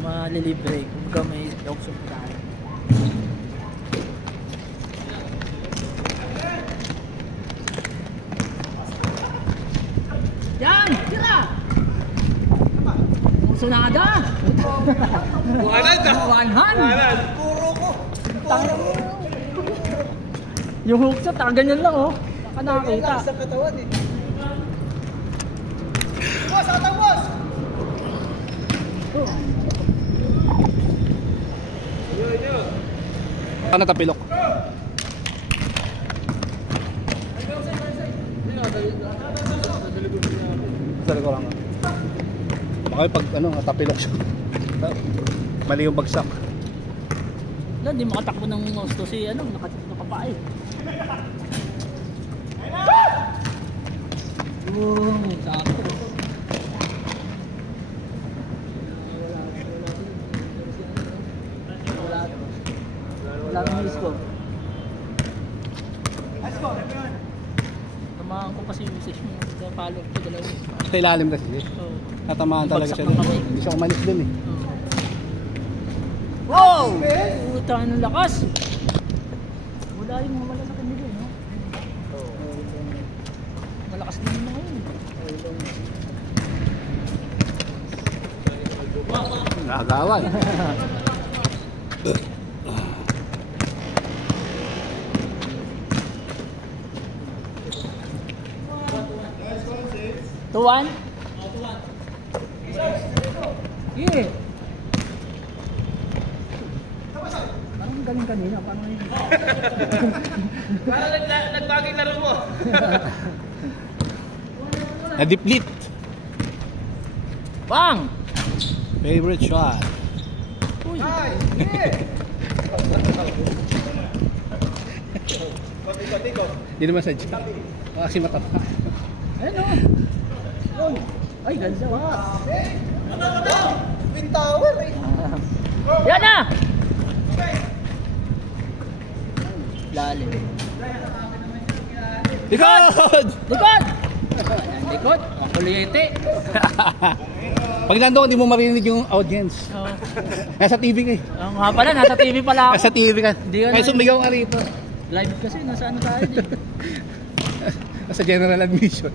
Malilibre kung may option pa tayo. Yan! Tira! Sunada! Buwanan! Buwanan! Puro ko! Yung hookshot, ganyan lang oh. Baka nakakita. Sa katawan eh. Boss! Atang boss! Ano tapilok? Sali ko lang. Baka pag ano, tapilok siya. Mali yung bagsak. Wala, hindi makatakbo ng gusto si ano, nakapae. Sakto. Wala nang miss ko. Let's go! Tamaan ko kasi yung message mo. Kaya follow ko dalawa. Sa ilalim kasi. Oo. Natamaan talaga siya doon. Hindi siya umalis doon eh. Wow! Puta, anong lakas! Wala yung mga malalaking nila, no? Malakas din yung mga yun. Nakagawan. Tuwan? Yeah. Parang galing kanina, parang yun. Parang nagbagay laro mo. Na-deplete. Bang! Favorite shot. Uy! Ay! Yeah! Ikot. Hindi naman sa dyan. Kasi matapa. Ayun o! Oh. Ay, ganda wa! Twin Tower eh! Yan na! Lalim. Likod! Likod! Likod! Kulyete! Pag nandun, hindi mo marinig yung audience. Oh. Nasa TV ka eh. Ang nga pala, nasa TV pala ako. Nasa TV ka. Hindi ka Kaya na- sumigaw ka rito. Live kasi, nasa ano tayo din. Nasa general admission.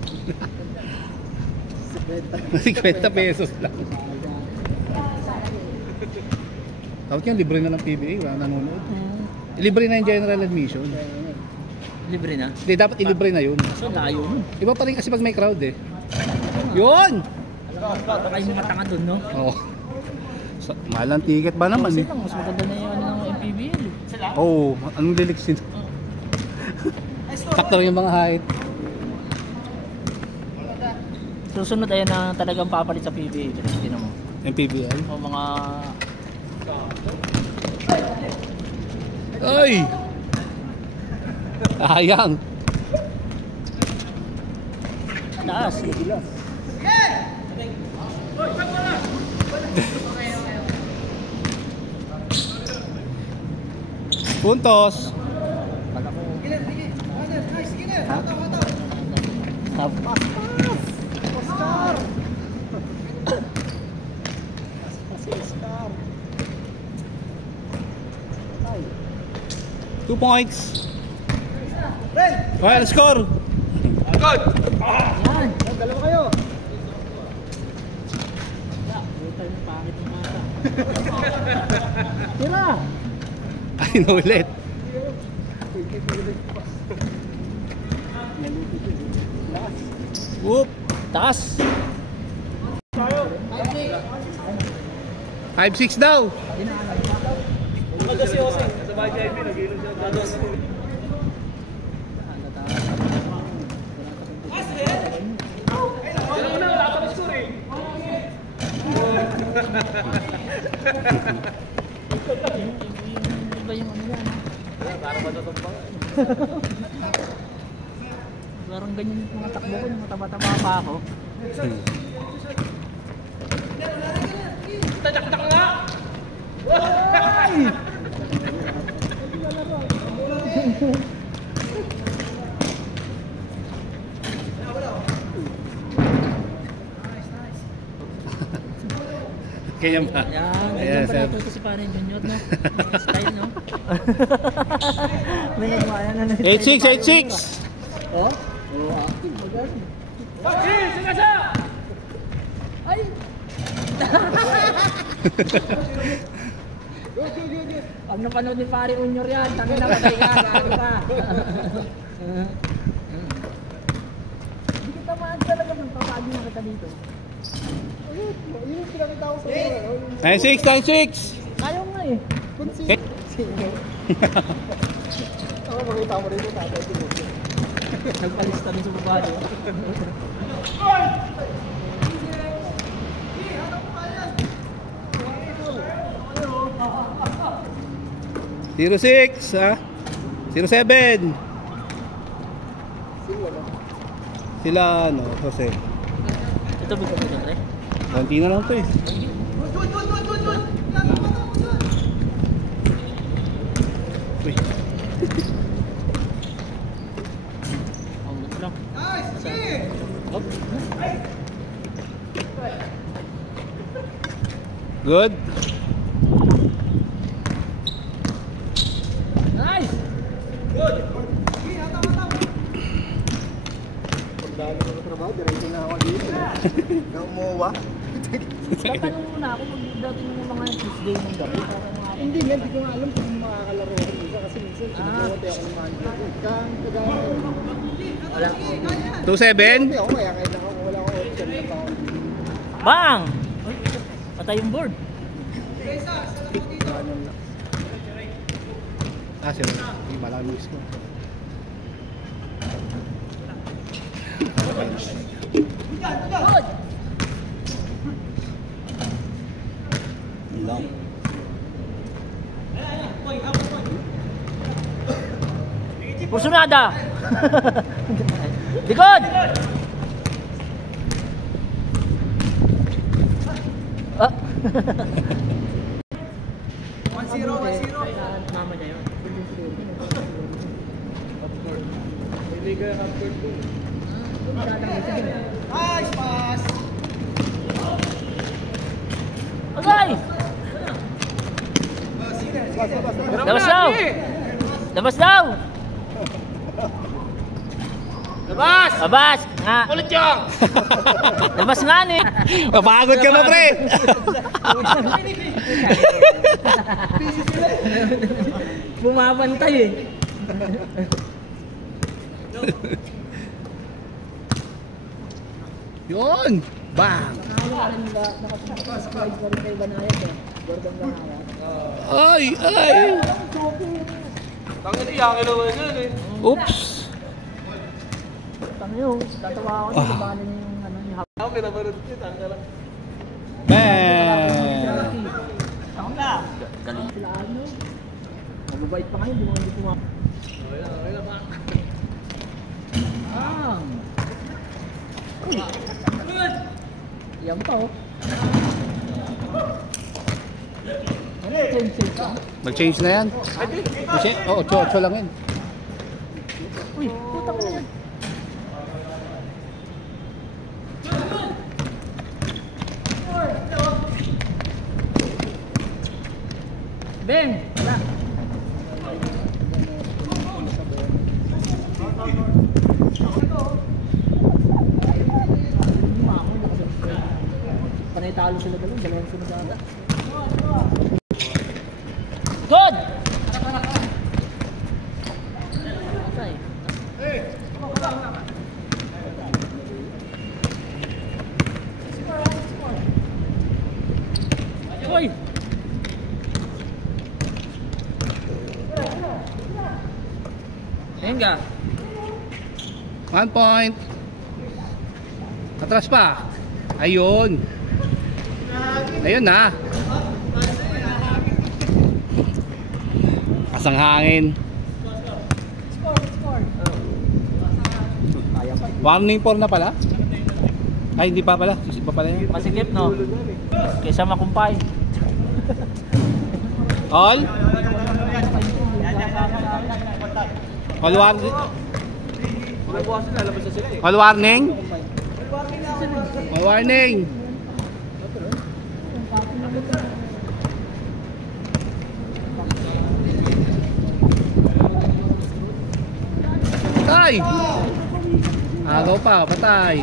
50 pesos lang. Tapos yan, libre na ng PBA. Wala nanonood. Libre na yung general admission. Libre na? Hindi, dapat ilibre na yun. So, layo nun. Iba pa rin kasi pag may crowd eh. Yun! Baka yung mga tanga dun, no? Oo. Mahal ang ticket ba naman Kasi eh? lang, mas maganda na yung ano ng MPBL. Sila? Oo, anong liliksin? Sakto rin yung mga height. Susunod ayan na talagang papalit sa PBA. Hindi mo. MPBI. O mga... Ay! Sayang! Taas. Puntos! Oscar! 2 points! Ren! Okay, let's score! Good! Yan. Dalawa kayo! Buta yung pangit ng mata. Tira! Ay, naulit! Whoop! Taas! 5-6 daw! Maganda si Jose. Sa bahay JIP, nag-inom siya. Dados. Wala pa na score eh. Iba yung ano yan. Para matutumbang. Parang ganyan yung mga takbo ko, yung mataba-taba pa ako. Tadak-tak nga! Kaya ba? Yan, Ayan, ganyan pa sir. natuto si Paring Junior, no? May style, no? May nagawa na ng 8-6, 8-6! Oh? Oo, active. Magaling. Ay! Pag napanood ni Pari Unyor yan, tangin na patay ka, gago ka. Hindi kita maan talaga ng papagi na kita dito. Yun yung pinakita ko sa iyo. 9-6, 9-6! Ayaw nga eh. Ako makita mo rin yung tatay ko. Nagpalista din sa babae. 0-6, ha? 0-7. Sila, ano, Jose. Ito ba ito pre? Konti na lang to eh. Uy. Ang gusto lang. Hop. Good. Nice! Pagdali ko ng trabaho, diretso na ako dito. Na umuwa. Tatanong muna ako magdating ng mga Tuesday ng gabi. Hindi nga, hindi ko nga alam kung makakalaro ko dito kasi minsan sinubuti ako ng manager. Wala. 2-7. Hindi ako kaya kahit ako wala akong option na pa. Bang! Patay yung board. Ah, sir. Hindi malang miss ko. Good! Lang. Porsunada! Likod! Ah! 1-0, 1-0. Mama niya yun. Hindi ka upward ko. Nice pass! Okay! Labas daw! Labas daw! Labas! Labas! Nga! Ulit yung! Labas nga ni! Mapagod ka ba, pre? Bumabantay eh. Yun! Bang! Nakasubscribe ko rin kay Banayad eh. Gordon Banayad. Ay! Ay! Tangin iyakin naman yun eh. Oops! Tama yun, tatawa ako nung sabali niya yung ano niya. Ako pinaparod ko, tangin lang. Bang! Ako na! Galing sila ano. Mababait pa ngayon, di mo hindi pumapit. Okay na ba? Ah! Uy! Yan pa oh. Change pa. Mag-change na yan. Kasi, oo, 8 lang yun. Uy, putang na yan. Beng! Wala. Panay talo sila dalawang sunod ata. Good! Okay. Uy! Ayan ka. 1 point. Atras pa. Ayun. Ayun na. Kasang hangin. Warning 4 na pala? Ay, hindi pa pala. Susi pa pala yun. Masikip no? Kaysa makumpay. All? All warning? Bukas na, lalabas na sila eh. All warning? All warning! patay. Agaw pa, patay.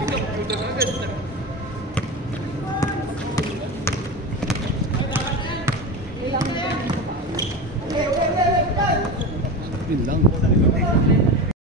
Yun lang.